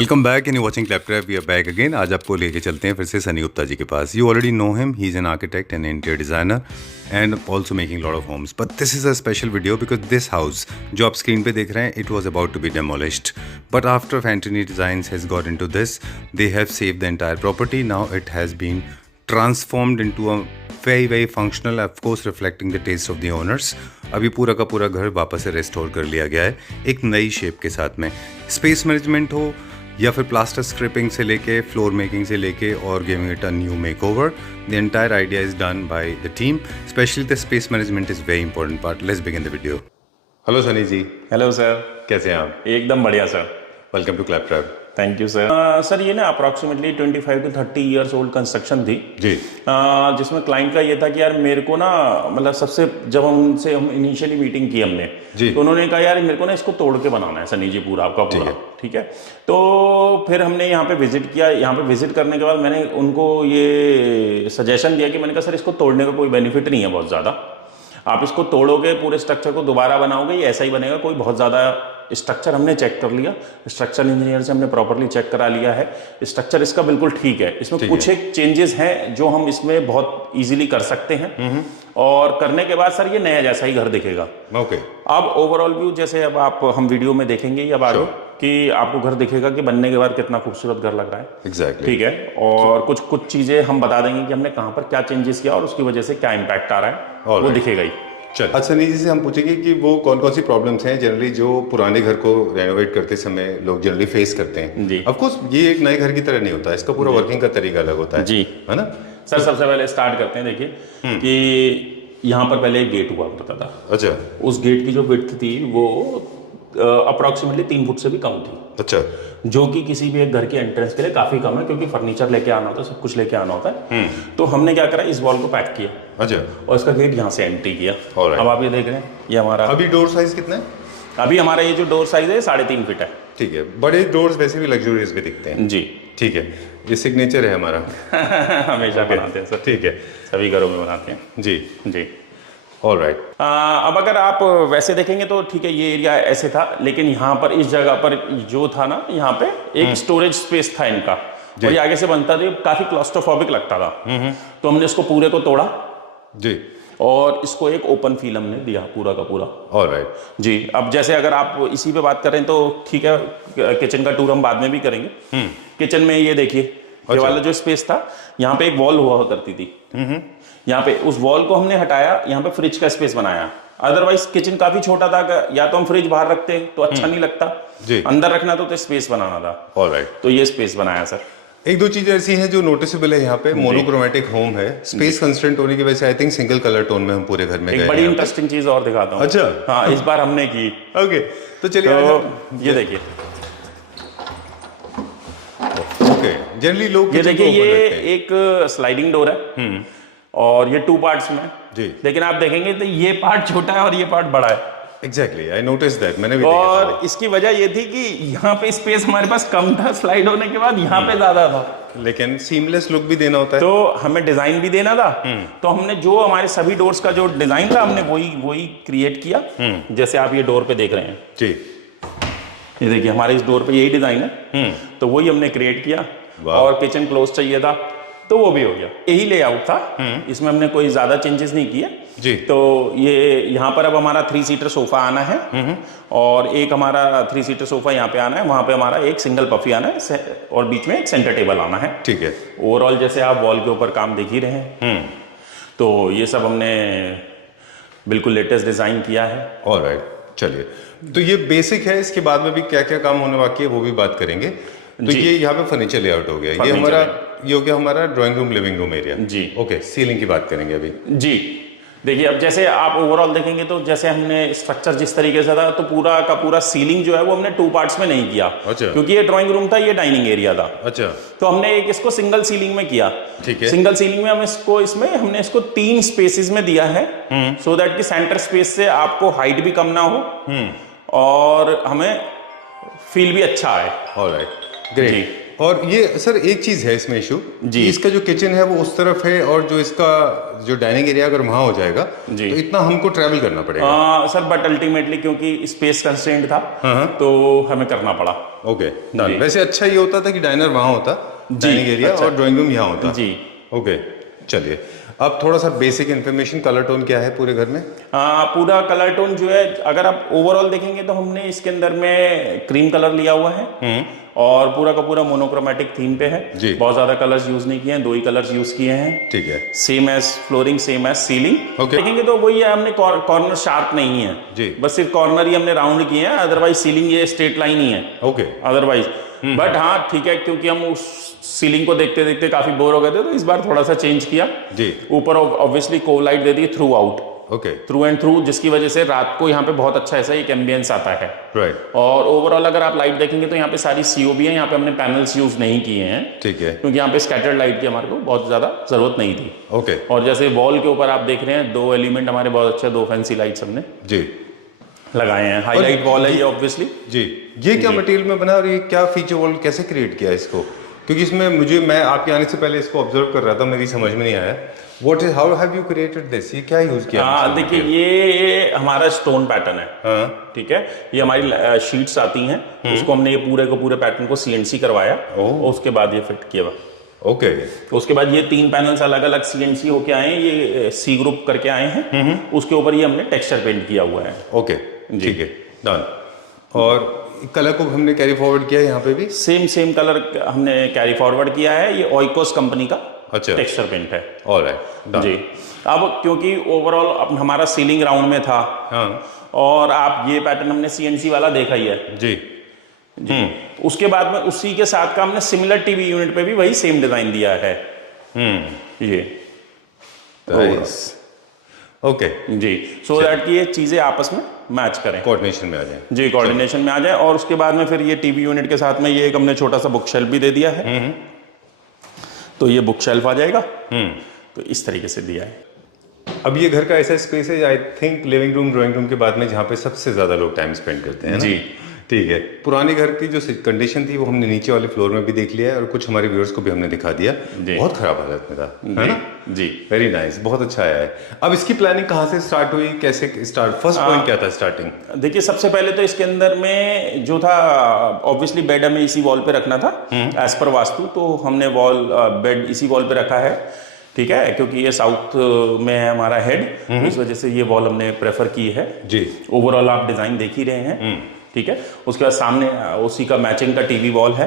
Welcome back and you watching Claptrap. We are back again. आज आपको लेके चलते हैं फिर से सनी गुप्ता जी के पास। You already know him, he is an architect and interior designer and also making lot of homes. But this is a special video because this house जो आप स्क्रीन पे देख रहे हैं, it was about to be demolished, but after Fantney designs has got into this, they have saved the entire property. Now it has been transformed into a very functional, of course reflecting the taste of the owners। अभी पूरा का पूरा घर वापस से restore कर लिया गया है एक नई शेप के साथ में। स्पेस मैनेजमेंट हो या फिर प्लास्टर स्क्रिपिंग से लेके फ्लोर मेकिंग से लेके और giving it a new makeover, the entire idea is done by the team. Specially the space management is very important part. Let's begin the video. Hello Sunny ji. Hello sir, कैसे हैं आप? एकदम बढ़िया sir. Welcome to Claptrap. Thank you sir. Sir ये ना approximately 25 to 30 years old construction थी जी। जिसमें क्लाइंट का ये था कि यार मेरे को ना मतलब सबसे जब हम इनिशियली मीटिंग की हमने जी। तो उन्होंने कहा यार मेरे को ना इसको तोड़ के बनाना है सनी जी पूरा आपका पूरा, ठीक है। तो फिर हमने यहाँ पे विजिट किया। यहाँ पे विजिट करने के बाद मैंने उनको ये सजेशन दिया कि मैंने कहा सर इसको तोड़ने का कोई बेनिफिट नहीं है बहुत ज़्यादा। आप इसको तोड़ोगे, पूरे स्ट्रक्चर को दोबारा बनाओगे, ये ऐसा ही बनेगा, कोई बहुत ज़्यादा स्ट्रक्चर हमने चेक कर लिया, स्ट्रक्चर इंजीनियर से हमने प्रॉपर्ली चेक करा लिया है। स्ट्रक्चर इसका बिल्कुल ठीक है। इसमें कुछ एक चेंजेस हैं जो हम इसमें बहुत इजीली कर सकते हैं और करने के बाद सर ये नया जैसा ही घर दिखेगा। ओके। अब ओवरऑल व्यू जैसे अब हम वीडियो में देखेंगे या बाद कि आपको घर दिखेगा कि बनने के बाद कितना खूबसूरत घर लग रहा है। एग्जैक्टली ठीक है। और कुछ चीज़ें हम बता देंगे कि हमने कहाँ पर क्या चेंजेस किया और उसकी वजह से क्या इम्पैक्ट आ रहा है, वो दिखेगा ही। चल अच्छा, सनी जी से हम पूछेंगे कि वो कौन कौन सी प्रॉब्लम्स हैं जनरली जो पुराने घर को रेनोवेट करते समय लोग जनरली फेस करते हैं। जी। ऑफ कोर्स ये एक नए घर की तरह नहीं होता, इसका पूरा वर्किंग का तरीका अलग होता है जी, है ना सर। सबसे पहले स्टार्ट करते हैं। देखिए कि यहाँ पर पहले एक गेट हुआ करता था। अच्छा। उस गेट की जो विड्थ थी वो अप्रॉक्सीमेटली 3 फुट से भी कम थी। अच्छा। जो कि किसी भी एक घर के एंट्रेंस के लिए काफी कम है, क्योंकि फर्नीचर लेके आना होता है, सब कुछ लेके आना होता है। तो हमने क्या करा, इस वॉल को पैक किया। अच्छा। और इसका गेट यहाँ से एंट्री किया। अब आप ये देख रहे हैं, ये हमारा अभी डोर साइज कितना है? अभी हमारा ये जो डोर साइज है 3.5 फीट है। ठीक है। बड़े डोर्स वैसे भी लग्जूरियस भी दिखते हैं जी। ठीक है, ये सिग्नेचर है हमारा। हमेशा बनाते हैं सर। ठीक है, सभी घरों में बनाते हैं। जी जी। ऑलराइट। अब अगर आप वैसे देखेंगे तो ठीक है, ये एरिया ऐसे था, लेकिन यहाँ पर इस जगह पर जो था ना, यहाँ पे एक स्टोरेज स्पेस था इनका, और ये आगे से बनता था, काफी क्लॉस्ट्रोफोबिक लगता था। तो हमने इसको पूरे को तोड़ा जी और इसको एक ओपन फील हमने दिया पूरा का पूरा। ऑलराइट जी। अब जैसे अगर आप इसी पे बात करें तो ठीक है, किचन का टूर हम बाद में भी करेंगे। किचन में ये देखिए, ये वाला जो स्पेस था, यहाँ पे एक वॉल हुआ करती थी। यहाँ पे उस वॉल को हमने हटाया, यहाँ पे फ्रिज का स्पेस बनाया। अदरवाइज किचन काफी छोटा था, या तो हम फ्रिज बाहर रखते तो अच्छा नहीं लगता, अंदर रखना तो स्पेस बनाना था। ऑलराइट। तो ये स्पेस बनाया सर। एक दो चीजें ऐसी हैं जो नोटिसेबल है यहाँ पे। मोनोक्रोमेटिक होम है, स्पेस कंस्ट्रेंट होने की वजह से I think single colour tone में हम पूरे घर में एक बड़ी इंटरेस्टिंग चीज और दिखाता हूँ। अच्छा। हाँ, इस बार हमने की। ओके, तो चलिए ये देखिए। ओके, जनरली लोग ये देखिए, ये एक स्लाइडिंग डोर है और ये 2 पार्ट्स में जी। लेकिन आप देखेंगे तो ये पार्ट छोटा है और ये पार्ट बड़ा है। एग्जैक्टली, आई नोटिस दैट, मैंने भी और देखा था। इसकी वजह ये थी कि यहाँ पे स्पेस हमारे पास कम था, स्लाइड होने के बाद यहाँ पे ज्यादा था, लेकिन सीमलेस लुक भी देना होता है, तो हमें डिजाइन भी देना था। तो हमने जो हमारे सभी डोर्स का जो डिजाइन था, हमने वही क्रिएट किया। जैसे आप ये डोर पे देख रहे हैं जी, ये देखिए हमारे इस डोर पे यही डिजाइन है, तो वही हमने क्रिएट किया। और किचन क्लोज चाहिए था तो वो भी हो गया। यही लेआउट था, इसमें हमने कोई ज्यादा चेंजेस नहीं किए जी। तो ये यहाँ पर अब हमारा 3 सीटर सोफा आना है और एक हमारा 3 सीटर सोफा यहाँ पे आना है, वहां पे हमारा एक सिंगल पफी आना है और बीच में एक सेंटर टेबल आना है। ठीक है। ओवरऑल जैसे आप वॉल के ऊपर काम देख ही रहे हैं, तो ये सब हमने बिल्कुल लेटेस्ट डिजाइन किया है। ऑलराइट, चलिए, तो ये बेसिक है, इसके बाद में भी क्या क्या काम होने बाकी है वो भी बात करेंगे। तो ये यहाँ पे फर्नीचर लेआउट हो गया, ये हो गया हमारा drawing room living room area जी। ओके, सीलिंग की बात करेंगे अभी जी। देखिए, अब जैसे आप ओवरऑल देखेंगे तो जैसे हमने स्ट्रक्चर जिस तरीके से था, तो पूरा का पूरा सीलिंग जो है वो हमने 2 पार्ट्स में नहीं किया। अच्छा। क्योंकि ये ड्राइंग रूम था, ये डाइनिंग एरिया था। अच्छा। तो हमने इसको सिंगल सीलिंग में किया। ठीक है। सिंगल सीलिंग में हमने इसको 3 स्पेसेस में दिया है, सो दैट कि सेंटर स्पेस से आपको हाइट भी कम ना हो और हमें फील भी अच्छा आए। Alright, great. और ये सर एक चीज है इसमें इशू जी, इसका जो किचन है वो उस तरफ है और जो इसका जो डाइनिंग एरिया अगर वहां हो जाएगा जी, तो इतना हमको ट्रैवल करना पड़ेगा। सर बट अल्टीमेटली क्योंकि स्पेस कंस्ट्रेंट था तो हमें करना पड़ा। Okay done. वैसे अच्छा ये होता था कि डाइनर वहां होता, डाइनिंग एरिया और ड्राइंग रूम यहाँ होता जी। ओके चलिए अब थोड़ा सा बेसिक इन्फॉर्मेशन, कलर टोन क्या है पूरे घर में? पूरा कलर टोन जो है अगर आप ओवरऑल देखेंगे तो हमने इसके अंदर में क्रीम कलर लिया हुआ है और पूरा का पूरा मोनोक्रोमेटिक थीम पे है जी। बहुत ज्यादा कलर्स यूज नहीं किए हैं, 2 ही कलर्स यूज किए हैं। ठीक है। Same as flooring, same as ceiling. देखेंगे तो वही है, हमने कॉर्नर शार्प नहीं है जी, बस सिर्फ कॉर्नर ही हमने राउंड किए हैं, अदरवाइज सीलिंग ये स्ट्रेट लाइन ही है। ओके अदरवाइज बट हाँ ठीक है, क्योंकि हम उस सीलिंग को देखते देखते काफी बोर हो गए थे तो इस बार थोड़ा सा चेंज किया जी। ऊपर ऑब्वियसली को light they the through out, okay through and through, जिसकी वजह से रात को यहाँ पे बहुत अच्छा ऐसा एक एम्बियंस आता है। राइट। और ओवरऑल अगर आप लाइट देखेंगे तो यहाँ पे सारी सीओबी है, यहाँ पे हमने पैनल्स यूज नहीं किए हैं। ठीक है। क्योंकि यहाँ पे स्कैटर्ड लाइट की हमारे को बहुत ज्यादा जरूरत नहीं थी। ओके। और जैसे वॉल के ऊपर आप देख रहे हैं 2 एलिमेंट हमारे बहुत अच्छे, 2 फैंसी लाइट्स हमने जी लगाए हैं। हाईलाइट वॉल है ये ऑब्वियसली जी। ये क्या मटेरियल में बना और ये क्या फीचर वॉल कैसे क्रिएट किया इसको? क्योंकि इसमें मैं आपके आने से पहले इसको ऑब्जर्व कर रहा था, मेरी समझ में नहीं आया what is how have you created this, ये क्या यूज किया? देखिए ये हमारा स्टोन पैटर्न है। ठीक है, ये हमारी शीट्स आती हैं, उसको हमने ये पूरे को पूरे पैटर्न को सीएनसी करवाया और उसके बाद ये फिट किया। ओके। उसके बाद ये 3 पैनल्स अलग अलग सीएनसी होके आए हैं, ये सी ग्रुप करके आए हैं, उसके ऊपर ये हमने टेक्सचर पेंट किया हुआ है। ओके ठीक है डन। और कलर को हमने कैरी फॉरवर्ड किया है यहाँ पे भी सेम कलर हमने कैरी फॉरवर्ड किया है, ये ओइकोस कंपनी का अच्छा टेक्सचर पेंट है। ऑलराइट जी। अब क्योंकि ओवरऑल हमारा सीलिंग राउंड में था और आप ये पैटर्न हमने सीएनसी वाला देखा ही है जी। उसके बाद में उसी के साथ का हमने सिमिलर टीवी यूनिट पे भी वही सेम डिजाइन दिया है। ये ओके जी, सो दैट कि ये चीजें आपस में मैच करें, कोऑर्डिनेशन में आ जाए। जी कोऑर्डिनेशन में आ जाए। और उसके बाद में फिर ये टीवी यूनिट के साथ में ये एक हमने छोटा सा बुक शेल्फ भी दे दिया है, तो ये बुक शेल्फ आ जाएगा। तो इस तरीके से दिया है। अब ये घर का ऐसा स्पेस है I think living room drawing room के बाद में जहाँ पे सबसे ज्यादा लोग टाइम स्पेंड करते हैं जी। ठीक है। पुराने घर की जो कंडीशन थी वो हमने नीचे वाले फ्लोर में भी देख लिया है और कुछ हमारे व्यूअर्स को भी हमने दिखा दिया। बहुत खराब हालत में था, है ना? जी वेरी नाइस, बहुत अच्छा आया है। अब इसकी प्लानिंग कहाँ से स्टार्ट हुई, कैसे स्टार्ट, फर्स्ट पॉइंट क्या था स्टार्टिंग? देखिए सबसे पहले तो इसके अंदर में जो था ऑब्वियसली बेड हमें इसी वॉल पे रखना था एज पर वास्तु, तो हमने बेड इसी वॉल पे रखा है। ठीक है, क्योंकि ये साउथ में है हमारा हेड, इस वजह से ये वॉल हमने प्रेफर की है जी। ओवरऑल आप डिजाइन देख ही रहे हैं। ठीक है, उसके बाद सामने उसी का मैचिंग का टीवी वॉल है।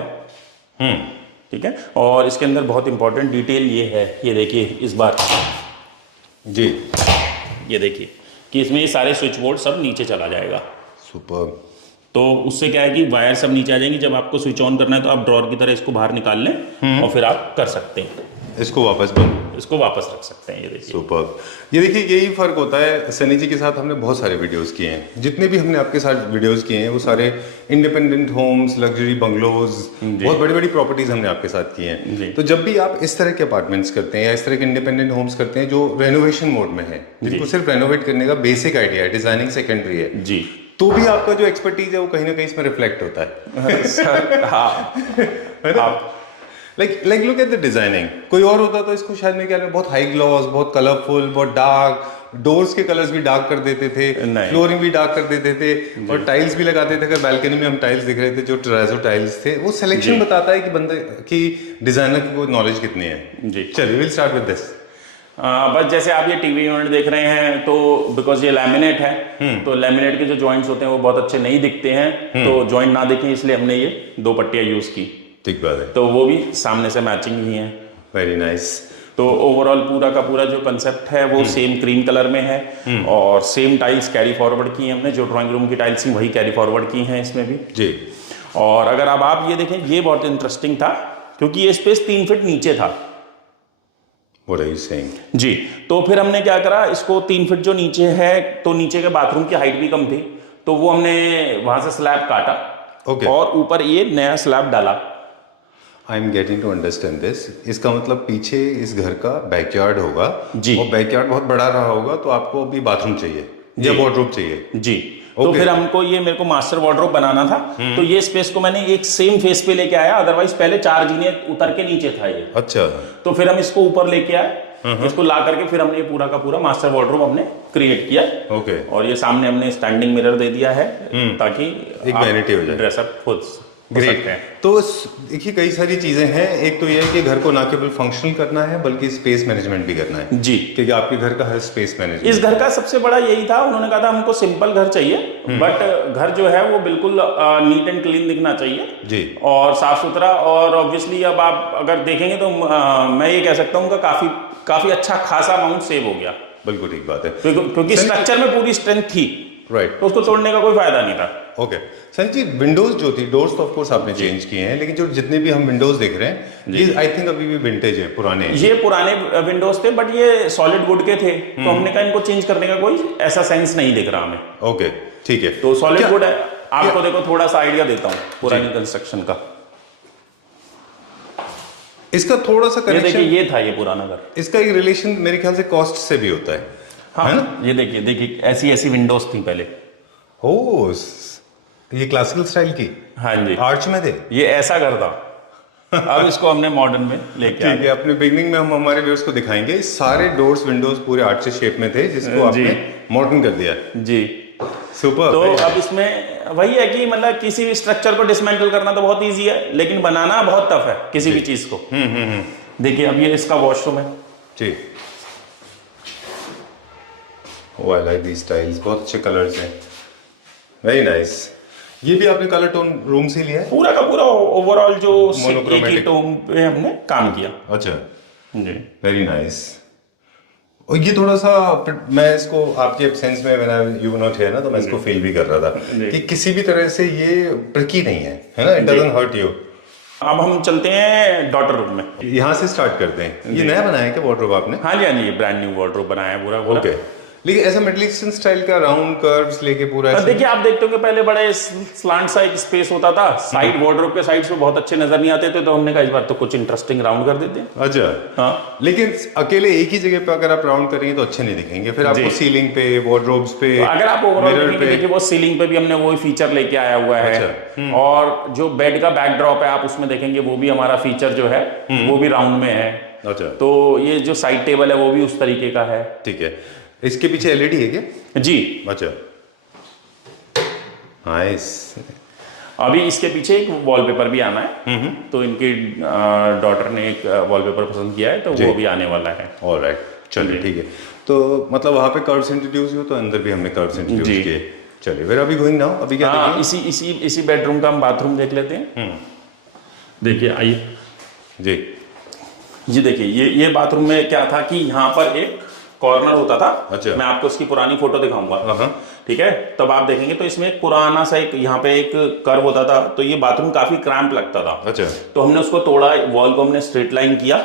ठीक है, और इसके अंदर बहुत इंपॉर्टेंट डिटेल ये है, ये देखिए इस बार जी, ये देखिए कि इसमें ये सारे स्विच बोर्ड सब नीचे चला जाएगा। सुपर। तो उससे क्या है कि वायर सब नीचे आ जाएंगी, जब आपको स्विच ऑन करना है तो आप ड्रॉर की तरह इसको बाहर निकाल लें और फिर आप कर सकते हैं, इसको वापस रख सकते हैं। ये देखिए सुपर। ये देखिए यही फर्क होता है। सनी जी के साथ हमने बहुत सारे वीडियोस किए हैं, जितने भी हमने आपके साथ वीडियोस किए हैं वो सारे इंडिपेंडेंट होम्स, लग्जरी बंगलोज, बहुत बड़ी बड़ी प्रॉपर्टीज हमने आपके साथ की हैं। तो जब भी आप इस तरह के अपार्टमेंट्स करते हैं या इस तरह के इंडिपेंडेंट होम्स करते हैं जो रेनोवेशन मोड में है, जिनको सिर्फ रेनोवेट करने का बेसिक आइडिया है, डिजाइनिंग सेकेंडरी है जी, तो भी आपका जो एक्सपर्टीज है वो कहीं ना कहीं इसमें रिफ्लेक्ट होता है। सर हाँ, like look at the designing. कोई और होता तो इसको शायद मेरे ख्याल में बहुत हाई ग्लॉस, बहुत कलरफुल, बहुत डार्क, डोर्स के कलर्स भी डार्क कर देते थे, फ्लोरिंग भी डार्क कर देते थे और टाइल्स भी लगाते थे। अगर बालकनी में हम टाइल्स दिख रहे थे जो टेराजो टाइल्स थे, वो सिलेक्शन बताता है कि बंदे की डिजाइनर की नॉलेज कितनी है जी। चलिए विल स्टार्ट विद दिस। बस जैसे आप ये टीवी यूनिट देख रहे हैं तो बिकॉज ये लैमिनेट है तो लैमिनेट के जो जॉइंट्स होते हैं वो बहुत अच्छे नहीं दिखते हैं, तो जॉइंट ना दिखे इसलिए हमने ये 2 पट्टियां यूज की। ठीक बात है। तो वो भी सामने से मैचिंग ही है। Very nice. तो ओवरऑल पूरा का पूरा जो कंसेप्ट है वो सेम क्रीम कलर में है और सेम टाइल्स कैरी फॉरवर्ड की हैं हमने, जो ड्राइंग रूम की टाइल्स थी वही कैरी फॉरवर्ड की हैं इसमें भी जी। और अगर अब आप ये देखें, ये बहुत इंटरेस्टिंग था क्योंकि ये स्पेस 3 फीट नीचे था। What are you saying? जी, तो फिर हमने क्या करा, इसको 3 फीट जो नीचे है तो नीचे के बाथरूम की हाइट भी कम थी, तो वो हमने वहां से स्लैब काटा और ऊपर ये नया स्लैब डाला। I am getting to understand this. इसका मतलब पीछे इस घर का बैकयार्ड होगा जी, और बैकयार्ड बहुत बड़ा रहा होगा तो आपको अभी बाथरूम चाहिए या वार्डरोब चाहिए जी। तो फिर हमको ये मेरे को मास्टर वार्डरोब बनाना था, तो ये स्पेस को मैंने एक सेम फेस पे लेके आया, अदरवाइज पहले 4 जीने उतर के नीचे था ये। अच्छा। तो फिर हम इसको ऊपर लेके आए, इसको ला करके फिर हमने ये पूरा का पूरा मास्टर वार्डरोब हमने क्रिएट किया। ओके। और ये सामने हमने स्टैंडिंग मिरर दे दिया है ताकि एक वैनिटी हो जाए, ड्रेसअप खुद ग्रेट। तो देखिए कई सारी चीजें हैं, एक तो ये है कि घर को ना केवल फंक्शनल करना है बल्कि स्पेस मैनेजमेंट भी करना है जी, क्योंकि आपके घर का हर स्पेस मैनेजमेंट। इस घर का सबसे बड़ा यही था, उन्होंने कहा था हमको सिंपल घर चाहिए, बट घर जो है वो बिल्कुल नीट एंड क्लीन दिखना चाहिए जी, और साफ सुथरा। और ऑब्वियसली अब आप अगर देखेंगे तो मैं ये कह सकता हूँ कि काफी अच्छा खासा अमाउंट सेव हो गया। बिल्कुल ठीक बात है, क्योंकि स्ट्रक्चर में पूरी स्ट्रेंथ थी, राइट, तो उसको तोड़ने का कोई फायदा नहीं था। ओके। सर जी विंडोज जो थी, डोर्स तो ऑफ कोर्स आपने चेंज किए हैं, लेकिन जो जितने भी हम विंडोज देख रहे हैं ये आई थिंक अभी भी विंटेज है, पुराने हैं। ये पुराने विंडोज थे, बट ये सॉलिड वुड के थे, तो हमने कहा इनको चेंज करने का कोई ऐसा सेंस नहीं दिख रहा हमें। ओके ठीक है, तो सॉलिड वुड है। आपको देखो थोड़ा सा आइडिया देता हूँ पुरानी कंस्ट्रक्शन का, इसका थोड़ा सा ये देखिए, कनेक्शन, ये था ये पुराना घर, इसका एक रिलेशन मेरे ख्याल से कॉस्ट से भी होता है। हाँ है ना? ये देखिए ऐसी विंडोज थी पहले। ओ, ये क्लासिकल स्टाइल की, हाँ जी, आर्च में थे, ये ऐसा घर था। अब इसको हमने मॉडर्न में लेके ठीक है। अपने बिगनिंग में हम हमारे व्यूअर्स को दिखाएंगे, सारे डोर्स विंडोज पूरे आर्च शेप में थे जिसको आपने मॉडर्न कर दिया जी। सुपर। तो अब इसमें वही है कि मतलब किसी भी स्ट्रक्चर को डिसमेंटल करना तो बहुत इजी है, लेकिन बनाना बहुत टफ है किसी भी चीज को। देखिए अब ये इसका वॉशरूम है जी। ओह आई लाइक दीस टाइल्स, बहुत अच्छे कलर्स हैं, वेरी नाइस। ये भी आपने कलर टोन रूम से लिया है? पूरा का पूरा ओवरऑल जो एक ही मोनोक्रोमैटिक टोन पे हमने काम किया। अच्छा जी, वेरी नाइस। और ये थोड़ा सा मैं इसको आपके एब्सेंस में व्हेन यू नॉट हियर ना, तो मैं इसको फील भी कर रहा था कि किसी भी तरह से ये ट्रिकी नहीं है ना, इट डजंट हर्ट यू। अब हम चलते हैं डॉटर रूम में, यहाँ से स्टार्ट करते हैं। ये नया बनाया है क्या वार्डरोब आपने? हाँ जी, हाँ जी, ये ब्रांड न्यू वार्डरोब बनाया है पूरा। ओके, लेकिन ऐसा मिडिल ईस्टर्न स्टाइल का राउंड कर्व्स लेके पूरा ऐसे? देखिए आप देखते हो कि पहले बड़े स्लांट सा एक स्पेस होता था, साइड वार्डरोब के साइड से बहुत अच्छे नजर नहीं आते थे, तो हमने कहा इस बार तो कुछ इंटरेस्टिंग राउंड कर देते हैं। अच्छा हाँ, लेकिन अकेले एक ही जगह पे अगर आप राउंड करेंगे तो अच्छे नहीं दिखेंगे, फिर आपको सीलिंग पे, वार्डरोब्स पे, तो अगर आप ओवरऑल मिरर देखेंगे, पे, देखिए वो सीलिंग पे भी हमने वही फीचर लेके आया हुआ है। अच्छा, और जो बेड का बैकड्रॉप है आप उसमें देखेंगे वो भी हमारा फीचर जो है वो भी राउंड में है। अच्छा, तो ये जो साइड टेबल है वो भी उस तरीके का है। ठीक है। इसके पीछे एलईडी है क्या? जी, अच्छा, नाइस। अभी इसके पीछे एक वॉलपेपर भी आना है, तो इनकी डॉटर ने एक वॉलपेपर पसंद किया है, तो वो भी आने वाला है। ऑलराइट, चलिए ठीक है। तो मतलब वहाँ पे कर्व्स इंट्रोड्यूस हुए, तो अंदर भी हमने कर्व्स इंट्रोड्यूस जी। किए। चलिए फिर अभी गोइंग नाउ, अभी क्या हाँ, देखेंगे? इसी बेडरूम का हम बाथरूम देख लेते हैं। देखिए आइए जी जी, देखिए ये बाथरूम में क्या था कि यहाँ पर एक कॉर्नर होता था। अच्छा। मैं आपको उसकी पुरानी फोटो दिखाऊंगा, ठीक है? तब आप देखेंगे तो इसमें एक पुराना सा एक यहाँ पे एक कर्व होता था, तो ये बाथरूम काफी क्रैम्प लगता था। अच्छा, तो हमने उसको तोड़ा, वॉल को हमने स्ट्रेट लाइन किया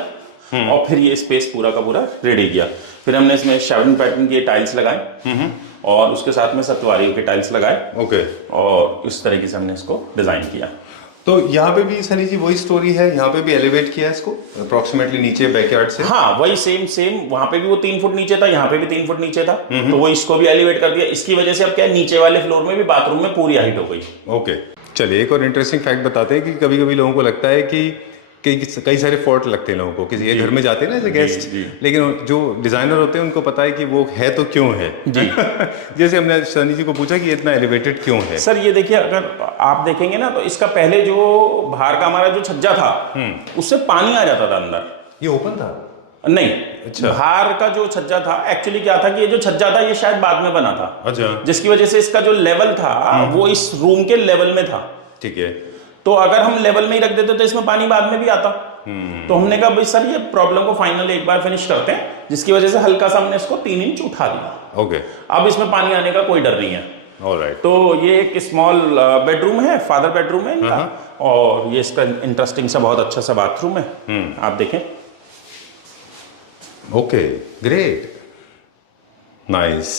और फिर ये स्पेस पूरा का पूरा रेडी किया। फिर हमने इसमें शेवरन पैटर्न की टाइल्स लगाए और उसके साथ में सत्वारी के टाइल्स लगाए। ओके। और इस तरीके से हमने इसको डिजाइन किया। तो यहाँ पे भी सनी जी वही स्टोरी है, यहाँ पे भी एलिवेट किया है इसको अप्रोक्सीमेटली नीचे बैकयार्ड से? हाँ, वही सेम वहां पे भी वो 3 फुट नीचे था, यहाँ पे भी 3 फुट नीचे था, तो वो इसको भी एलिवेट कर दिया। इसकी वजह से अब क्या है, नीचे वाले फ्लोर में भी बाथरूम में पूरी हाइट हो गई। ओके, चलिए एक और इंटरेस्टिंग फैक्ट बताते हैं कि कभी कभी लोगों को लगता है कि कई सारे फॉल्ट लगते हैं लोगों को, किसी के घर में जाते हैं ना एज ए गेस्ट, लेकिन जो डिजाइनर होते हैं उनको पता है कि वो है तो क्यों है जी। जैसे हमने सनी जी को पूछा कि इतना एलिवेटेड क्यों है। सर ये देखिए, अगर आप देखेंगे ना तो इसका पहले जो बाहर का हमारा जो छज्जा था उससे पानी आ जाता था अंदर। ये ओपन था? नहीं, अच्छा। बाहर का जो छज्जा था, एक्चुअली क्या था कि ये जो छज्जा था ये शायद बाद में बना था। अच्छा, जिसकी वजह से इसका जो लेवल था वो इस रूम के लेवल में था। ठीक है। तो अगर हम लेवल में ही रख देते तो इसमें पानी बाद में भी आता। तो हमने कहा भाई सर ये प्रॉब्लम को फाइनली एक बार फिनिश करते हैं, जिसकी वजह से हल्का सा हमने इसको 3 इंच उठा दिया। ओके, अब इसमें पानी आने का कोई डर नहीं है। ऑलराइट। तो ये एक स्मॉल बेडरूम है, फादर बेडरूम है इनका, और ये इसका इंटरेस्टिंग सा बहुत अच्छा सा बाथरूम है। आप देखें। Okay, great, nice.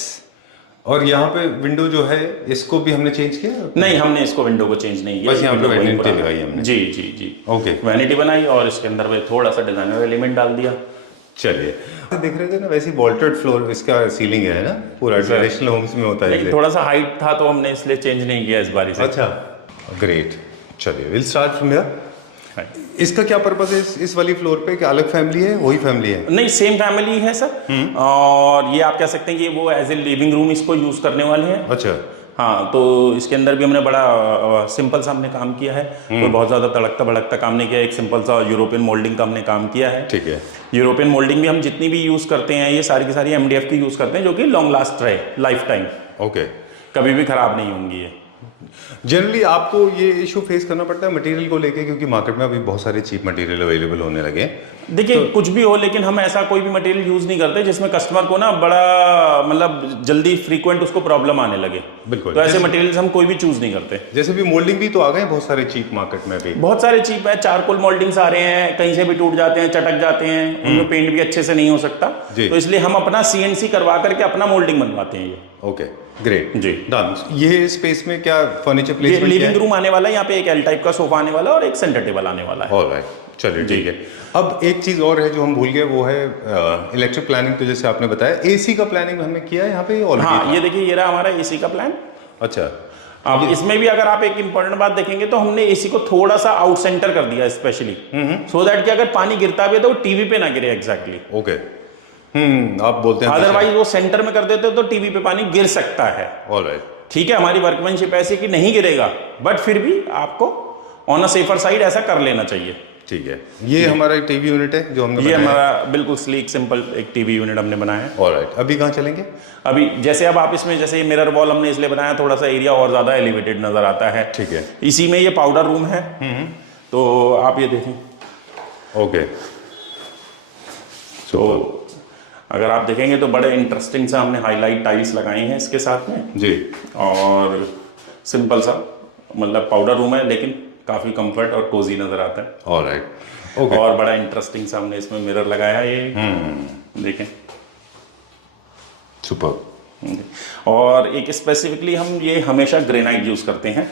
और यहाँ पे विंडो जो है इसको भी हमने चेंज किया? नहीं, हमने इसको विंडो को चेंज नहीं किया, बस यहाँ पे window वही वैनिटी पुराना लगाई हमने। जी जी जी। ओके, वैनिटी बनाई और इसके अंदर में थोड़ा सा डिजाइनर एलिमेंट डाल दिया। चलिए, देख रहे थे ना वैसे वॉल्टेड फ्लोर इसका सीलिंग है ना, पूरा ट्रेडिशनल होम्स में होता है। लेकिन थोड़ा सा हाइट था तो हमने इसलिए चेंज नहीं किया इस बारी से। अच्छा, ग्रेट। चलिए, विल स्टार्ट फ्रॉम हियर। इसका क्या पर्पस है इस वाली फ्लोर पे? क्या अलग फैमिली है, वही फैमिली है? नहीं, सेम फैमिली है सर। और ये आप कह सकते हैं कि वो एज ए लिविंग रूम इसको यूज करने वाले हैं। अच्छा। हाँ, तो इसके अंदर भी हमने बड़ा सिंपल सा हमने काम किया है, कोई बहुत ज़्यादा तड़कता भड़कता काम नहीं किया। एक सिंपल सा यूरोपियन मोल्डिंग का हमने काम किया है। ठीक है। यूरोपियन मोल्डिंग भी हम जितनी भी यूज़ करते हैं ये सारी की सारी MDF की यूज़ करते हैं, जो कि लॉन्ग लास्ट रहे, लाइफ टाइम। ओके। कभी भी ख़राब नहीं होंगी ये। जनरली आपको ये इशू फेस करना पड़ता है मटेरियल को लेके, क्योंकि मार्केट में अभी बहुत सारे चीप मटेरियल अवेलेबल होने लगे हैं। देखिए, तो कुछ भी हो, लेकिन हम ऐसा कोई भी मटेरियल यूज नहीं करते जिसमें कस्टमर को ना बड़ा मतलब जल्दी फ्रीक्वेंट उसको प्रॉब्लम आने लगे। बिल्कुल। तो ऐसे मटेरियल्स हम कोई भी चूज नहीं करते। जैसे भी मोल्डिंग भी तो आ गए बहुत सारे चीप मार्केट में भी। बहुत सारे चीप है, चारकोल मोल्डिंग्स आ रहे हैं, कहीं से भी टूट जाते हैं, चटक जाते हैं, उनमें पेंट भी अच्छे से नहीं हो सकता। तो इसलिए हम अपना CNC करवा करके अपना मोल्डिंग बनवाते हैं ये। ओके, ग्रेट जी। डन। ये स्पेस में क्या फर्नीचर प्लेसमेंट? लिविंग रूम आने वाला है, यहाँ पे एक L टाइप का सोफा आने वाला है और एक सेंटर टेबल आने वाला है। ऑलराइट, चलिए ठीक है। अब एक चीज और है जो हम भूल गए, वो है इलेक्ट्रिक प्लानिंग। तो जैसे आपने बताया AC का प्लानिंग हमने किया है यहाँ पे ऑलरेडी। हाँ, ये देखिए, ये रहा हमारा AC का प्लान। अच्छा। अब इसमें भी अगर आप एक इंपॉर्टेंट बात देखेंगे तो हमने AC को थोड़ा सा आउट सेंटर कर दिया स्पेशली, सो दैट कि अगर पानी गिरता भी है तो वो टीवी पे ना गिरे एग्जैक्टली। ओके। आप बोलते हैं अदरवाइज वो सेंटर में कर देते हो तो टीवी पे पानी गिर सकता है। ऑलराइट, ठीक है, हमारी वर्कमैनशिप ऐसी कि नहीं गिरेगा, बट फिर भी आपको ऑन अ सेफर साइड ऐसा कर लेना चाहिए। ठीक है। ये हमारा एक टीवी यूनिट है जो हमने ये हमारा बिल्कुल स्लीक सिंपल एक टीवी यूनिट हमने बनाया है। ऑलराइट, अभी कहाँ चलेंगे? अभी जैसे अब आप इसमें जैसे मिरर वॉल हमने इसलिए बनाया, थोड़ा सा एरिया और ज्यादा एलिवेटेड नजर आता है। ठीक है। इसी में ये पाउडर रूम है, तो आप ये देखें। ओके। तो अगर आप देखेंगे तो बड़े इंटरेस्टिंग सा हमने हाईलाइट टाइल्स लगाए हैं इसके साथ में जी। और सिंपल सा मतलब पाउडर रूम है, लेकिन काफी कंफर्ट और कोजी नजर आता है। Alright, okay. और बड़ा इंटरेस्टिंग सा हमने इसमें मिरर लगाया है, ये देखें। सुपर। और एक स्पेसिफिकली हम ये हमेशा ग्रेनाइट यूज करते हैं।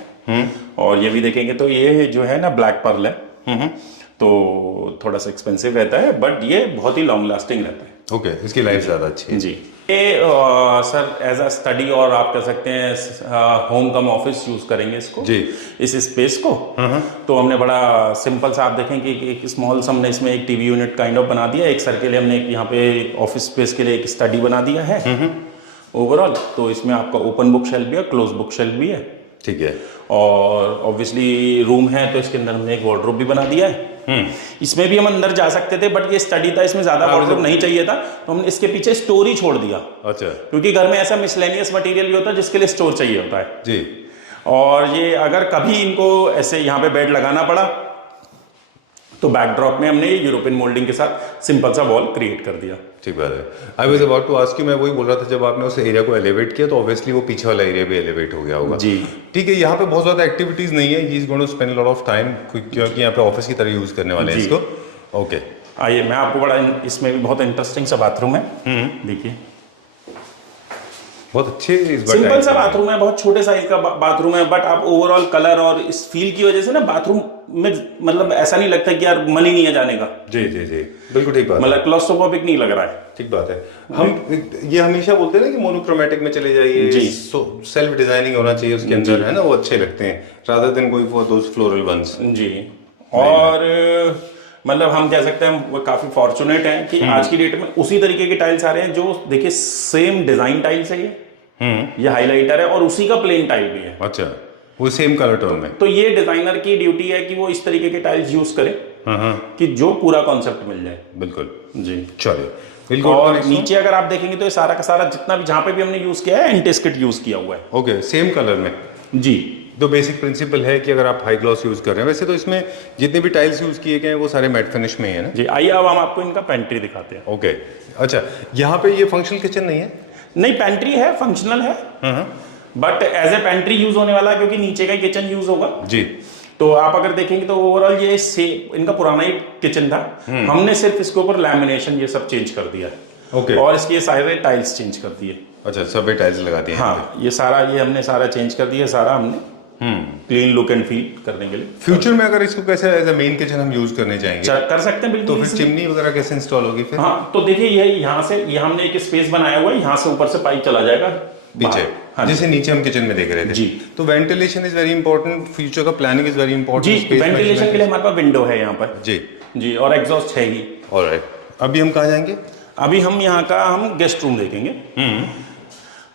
और ये भी देखेंगे तो ये जो है ना ब्लैक पर्ल है, तो थोड़ा सा एक्सपेंसिव रहता है, बट ये बहुत ही लॉन्ग लास्टिंग रहता है। ओके, इसकी लाइफ ज्यादा अच्छी है। जी। ये सर एज अ स्टडी और आप कह सकते हैं होम कम ऑफिस यूज करेंगे इसको जी, इस स्पेस को। तो हमने बड़ा सिंपल सा, आप देखें कि एक स्मॉल सा हमने इसमें एक टीवी यूनिट काइंड ऑफ बना दिया। एक सर के लिए हमने यहाँ पे ऑफिस स्पेस के लिए एक स्टडी बना दिया है ओवरऑल। तो इसमें आपका ओपन बुक शेल्फ भी है, क्लोज बुक शेल्फ भी है। ठीक है। और ऑब्वियसली रूम है तो इसके अंदर हमने एक वार्डरोब भी बना दिया है। इसमें भी हम अंदर जा सकते थे, बट ये स्टडी था, इसमें ज्यादा वार्डरोब नहीं चाहिए था, तो हमने इसके पीछे स्टोर ही छोड़ दिया। अच्छा। क्योंकि घर में ऐसा मिसलेनियस मटेरियल भी होता है जिसके लिए स्टोर चाहिए होता है जी। और ये अगर कभी इनको ऐसे यहाँ पे बेड लगाना पड़ा तो बैकड्रॉप में हमने ये यूरोपियन मोल्डिंग के साथ सिंपल सा वॉल क्रिएट कर दिया। ठीक बात है। I was about to ask you, मैं वही बोल रहा था, जब आपने उस एरिया को एलिवेट किया तो ऑब्वियसली वो पीछे वाला एरिया भी एलिवेट हो गया होगा। जी। ठीक है। यहाँ पे बहुत ज्यादा एक्टिविटीज नहीं है, he is going to spend lot of time, क्योंकि यहाँ पे ऑफिस की तरह यूज करने वाले हैं इसको। ओके, आइए मैं आपको बड़ा इसमें भी बहुत इंटरेस्टिंग सा बाथरूम है, देखिए। बहुत अच्छे सिंपल सा बाथरूम है, बहुत छोटे साइज का बाथरूम है, बट आप ओवरऑल कलर और इस फील की वजह से ना बाथरूम में मतलब ऐसा नहीं लगता कि यार मन ही नहीं है जाने का। जी जी जी, बिल्कुल ठीक बात, मतलब क्लॉस्ट्रोफोबिक नहीं लग रहा है। ठीक बात है। हम ये हमेशा बोलते हैं ना कि मोनोक्रोमैटिक में चले जाइए जी, सेल्फ डिजाइनिंग होना चाहिए उसके अंदर, है ना, वो अच्छे लगते हैं रादर देन कोई फॉर दोस फ्लोरल वंस। जी। और मतलब हम कह सकते हैं वो काफी फॉर्चुनेट हैं कि आज की डेट में उसी तरीके के टाइल्स आ रहे हैं, जो देखिए सेम डिजाइन टाइल्स है ये हाइलाइटर है और उसी का प्लेन टाइल भी है। अच्छा, वो सेम कलर टोन में। तो ये डिजाइनर की ड्यूटी है कि वो इस तरीके के टाइल्स यूज करे कि जो पूरा कॉन्सेप्ट मिल जाए। बिल्कुल जी। चलिए, और नीचे अगर आप देखेंगे तो ये सारा का सारा जितना भी जहां पे भी हमने यूज किया है एंटीस्किड यूज किया हुआ है। ओके, सेम कलर में। जी। तो बेसिक प्रिंसिपल है कि अगर आप हाई ग्लॉस यूज कर रहे हैं, वैसे तो इसमें जितने भी टाइल्स यूज किए गए हैं वो सारे मैट फिनिश में है ना। जी। आइए अब हम आपको इनका पेंट्री दिखाते हैं। ओके, अच्छा, यहाँ पे ये फंक्शनल किचन नहीं है? नहीं, पेंट्री है, फंक्शनल है, but as a pantry use होने वाला है क्योंकि नीचे का किचन यूज होगा। जी। तो आप अगर देखेंगे तो ओवरऑल ये इनका पुराना ही किचन था, हमने सिर्फ इसके ऊपर लैमिनेशन ये सब चेंज कर दिया है। ओके। और इसकी सारे टाइल्स चेंज कर दिए। अच्छा, सब टाइल्स लगा दिए। हाँ, ये सारा ये हमने सारा चेंज कर दिया, सारा हमने क्लीन लुक एंड फील करने के लिए। फ्यूचर में अगर इसको कैसे एज अ मेन किचन हम यूज करने चाहेंगे कर सकते हैं बिल्कुल। तो फिर चिमनी वगैरह कैसे इंस्टॉल होगी फिर? हाँ, तो देखिए ये यहाँ से हमने एक स्पेस बनाया हुआ है, यहाँ से ऊपर से पाइप चला जाएगा पीछे। हाँ, जैसे नीचे हम किचन में देख रहे थे जी। तो ventilation is very important, future का प्लानिंग इज वेरी इंपॉर्टेंट। जी, वेंटिलेशन के लिए हमारे पास विंडो है यहाँ पर जी जी, और एग्जॉस्ट है ही। ऑलराइट, अभी हम कहाँ जाएंगे? अभी हम यहाँ का गेस्ट रूम देखेंगे।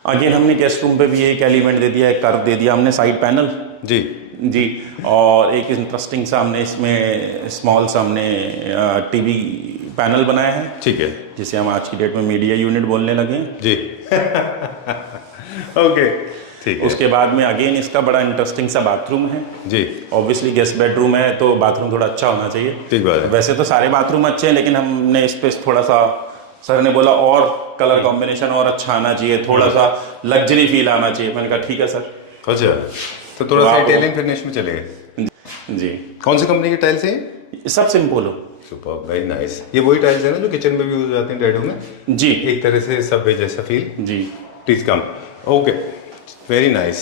अगेन हमने गेस्ट रूम पे भी एक एलिमेंट दे दिया है, कर्व दे दिया हमने, साइड पैनल जी जी, और एक इंटरेस्टिंग सा हमने इसमें स्मॉल सा हमने टीवी पैनल बनाया है, ठीक है, जिसे हम आज की डेट में मीडिया यूनिट बोलने लगे हैं जी ओके ठीक है। उसके बाद में अगेन इसका बड़ा इंटरेस्टिंग सा बाथरूम है जी, ऑब्वियसली गेस्ट बेडरूम है तो बाथरूम थोड़ा अच्छा होना चाहिए। ठीक बात है। वैसे तो सारे बाथरूम अच्छे हैं, लेकिन हमने इस पे थोड़ा सा, सर ने बोला और कलर कॉम्बिनेशन और अच्छा आना चाहिए, थोड़ा सा लग्जरी फील आना चाहिए। मैंने कहा ठीक है सर। अच्छा, तो थोड़ा सा इटालियन फिनिश में चले गए जी। कौन सी कंपनी की टाइल्स हैं? सब सिंपल हो। Super, very nice. ये वही टाइल्स है ना जो किचन में भी यूज होते हैं डेडो में? जी, एक तरह से सब जैसा फील। जी, please come. Okay, very nice.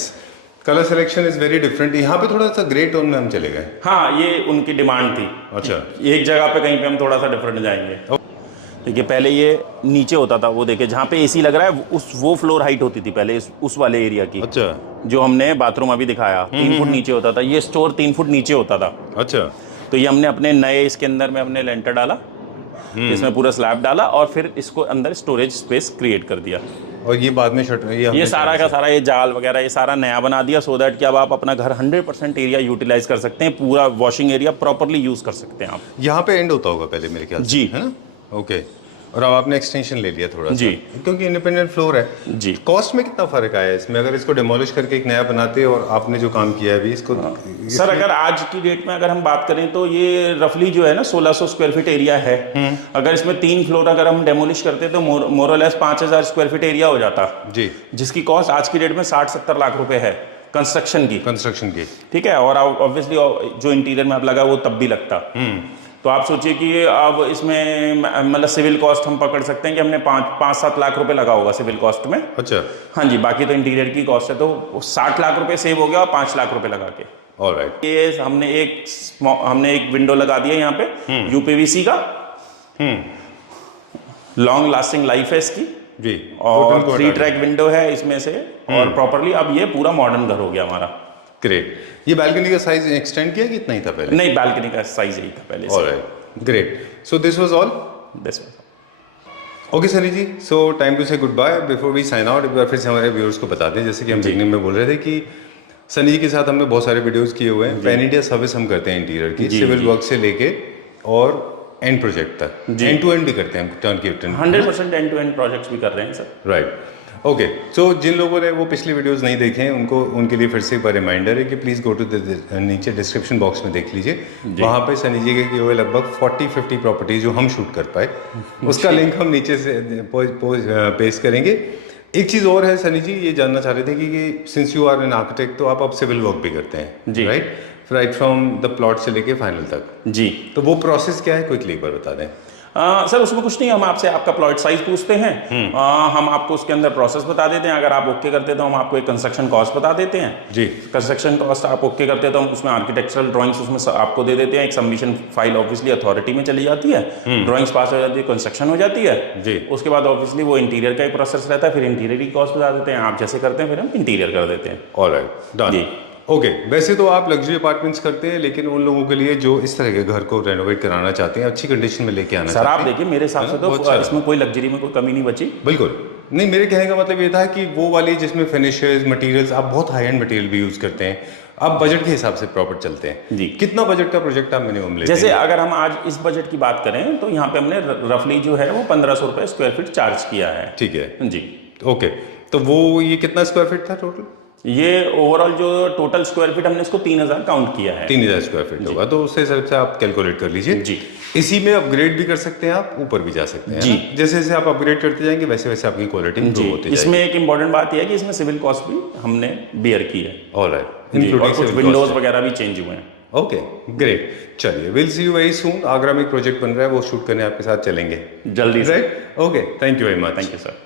Colour selection is very different. यहाँ पे थोड़ा सा ग्रे टोन में हम चले गए। हाँ, ये उनकी डिमांड थी। अच्छा, एक जगह पे कहीं पे हम थोड़ा सा डिफरेंट जाएंगे। देखिए पहले ये नीचे होता था, वो देखिए जहाँ पे एसी लग रहा है वो फ्लोर हाइट होती थी पहले उस वाले एरिया की। अच्छा, जो हमने बाथरूम अभी दिखाया 3 फुट नीचे होता था, ये स्टोर 3 फुट नीचे होता था। अच्छा, तो ये हमने अपने नए इसके अंदर में हमने लेंटर डाला, इसमें पूरा स्लैब डाला और फिर इसको अंदर स्टोरेज स्पेस क्रिएट कर दिया। और ये बाद में शटर ये सारा का सारा ये जाल वगैरह ये सारा नया बना दिया, सो दैट कि अब आप अपना घर 100% एरिया यूटिलाइज कर सकते हैं, पूरा वॉशिंग एरिया प्रॉपर्ली यूज कर सकते हैं आप। यहाँ पे एंड होता होगा पहले मेरे ख्याल से, जी, है ना? ओके, और अब आपने एक्सटेंशन ले लिया थोड़ा जी, क्योंकि इंडिपेंडेंट फ्लोर है जी। कॉस्ट में कितना फर्क आया है इसमें, अगर इसको डिमोलिश करके एक नया बनाते और आपने जो काम किया है अभी इसको? सर अगर आज की डेट में अगर हम बात करें तो ये रफली जो है ना 1600 स्क्वायर फीट एरिया है। अगर इसमें 3 फ्लोर अगर हम डेमोलिश करते तो मोरलेस 5000 स्क्वायर फीट एरिया हो जाता जी, जिसकी कॉस्ट आज की डेट में 60-70 लाख रुपए है कंस्ट्रक्शन की। ठीक है, और ऑब्वियसली जो इंटीरियर में आप लगा वो तब भी लगता। तो आप सोचिए कि अब इसमें मतलब सिविल कॉस्ट हम पकड़ सकते हैं कि हमने 5-7 लाख रुपए लगा होगा सिविल कॉस्ट में। अच्छा, हाँ जी, बाकी तो इंटीरियर की कॉस्ट है, तो 60 लाख रुपए सेव हो गया 5 लाख रुपए लगा के। ऑलराइट, ये हमने एक विंडो लगा दिया यहाँ पे यूपीवीसी का, लॉन्ग लास्टिंग लाइफ है इसकी जी, और 3 ट्रैक विंडो है इसमें से, और प्रॉपरली अब ये पूरा मॉडर्न घर हो गया हमारा। ग्रेट। ये बालकनी का साइज एक्सटेंड किया कि इतना ही था पहले? नहीं, बालकनी का साइज यही था पहले। Alright, great. So this was all? This was okay Sunny ji, so time to say goodbye. Before we sign out, एक बार फिर से हमारे व्यूअर्स को बता दें, जैसे कि हम बिगनिंग में बोल रहे थे कि सनी जी के साथ हमने बहुत सारे वीडियोस किए हुए हैं। पैन इंडिया सर्विस हम करते हैं इंटीरियर की, सिविल वर्क से लेके और एंड प्रोजेक्ट तक, एंड टू एंड भी करते हैं, टर्न की 100% एंड टू एंड प्रोजेक्ट्स भी कर रहे हैं सर। Right, okay. सो जिन लोगों ने वो पिछली वीडियोस नहीं देखे हैं उनके लिए फिर से एक बार रिमाइंडर है कि प्लीज़ गो टू नीचे डिस्क्रिप्शन बॉक्स में देख लीजिए, वहाँ पे सनी जी के किए हुए लगभग 40-50 प्रॉपर्टीज जो हम शूट कर पाए, उसका लिंक हम नीचे से पेस्ट करेंगे। एक चीज़ और है सनी जी, ये जानना चाह रहे थे कि since you are an architect तो आप अब सिविल वर्क भी करते हैं जी, राइट फ्रॉम द प्लॉट से लेके फाइनल तक जी, तो वो प्रोसेस क्या है क्विकली एक बार बता दें। सर उसमें कुछ नहीं, हम आपसे आपका प्लॉट साइज पूछते हैं, हम आपको उसके अंदर प्रोसेस बता देते हैं। अगर आप ओके करते हैं तो हम आपको एक कंस्ट्रक्शन कॉस्ट बता देते हैं जी, कंस्ट्रक्शन कॉस्ट आप ओके करते हैं तो हम उसमें आर्किटेक्चरल ड्राइंग्स उसमें आपको दे देते हैं। एक सबमिशन फाइल ऑब्वियसली अथॉरिटी में चली जाती है, ड्राइंग्स पास हो जाती है, कंस्ट्रक्शन हो जाती है जी। उसके बाद ऑब्वियसली वो इंटीरियर का ही प्रोसेस रहता है, फिर इंटीरियर की कॉस्ट बता देते हैं। आप जैसे करते हैं फिर हम इंटीरियर कर देते हैं। ऑलराइट, डन जी। ओके, वैसे तो आप लग्जरी अपार्टमेंट्स करते हैं, लेकिन उन लोगों के लिए जो इस तरह के घर को रेनोवेट कराना चाहते हैं, अच्छी कंडीशन में लेके आना सर आप देखिए मेरे हिसाब से तो इसमें कोई लग्जरी में कोई कमी नहीं बची। बिल्कुल नहीं, मेरे कहने का मतलब ये था कि वो वाली जिसमें फिनिशेस मटेरियल्स, आप बहुत हाई एंड मटेरियल भी यूज करते हैं, आप बजट के हिसाब से प्रॉपर चलते हैं जी। कितना बजट का प्रोजेक्ट आप मिनिमम लेते हैं? जैसे अगर हम आज इस बजट की बात करें तो यहाँ पे हमने रफली जो है वो 1500 रुपए स्क्वायर फीट चार्ज किया है। ठीक है जी, ओके। तो वो ये कितना स्क्वायर फीट था टोटल? ये ओवरऑल जो टोटल स्क्वायर फीट हमने इसको 3000 काउंट किया है। 3000 स्क्वायर फीट होगा, तो उससे हिसाब से आप कैलकुलेट कर लीजिए जी। इसी में अपग्रेड भी कर सकते हैं, आप ऊपर भी जा सकते हैं जी। जैसे जैसे आप अपग्रेड करते जाएंगे वैसे वैसे आपकी क्वालिटी इंप्रूव होती जाएगी। इसमें एक इंपॉर्टेंट बात यह है कि इसमें सिविल कॉस्ट भी हमने बेयर की है। ऑलराइट, इंक्लूडिंग कुछ विंडोज वगैरह भी चेंज हुए हैं। Okay, great. चलिए, will see you very soon. Agra में एक प्रोजेक्ट बन रहा है, वो शूट करने आपके साथ चलेंगे जल्दी, right? Okay, thank you very much. Thank you sir.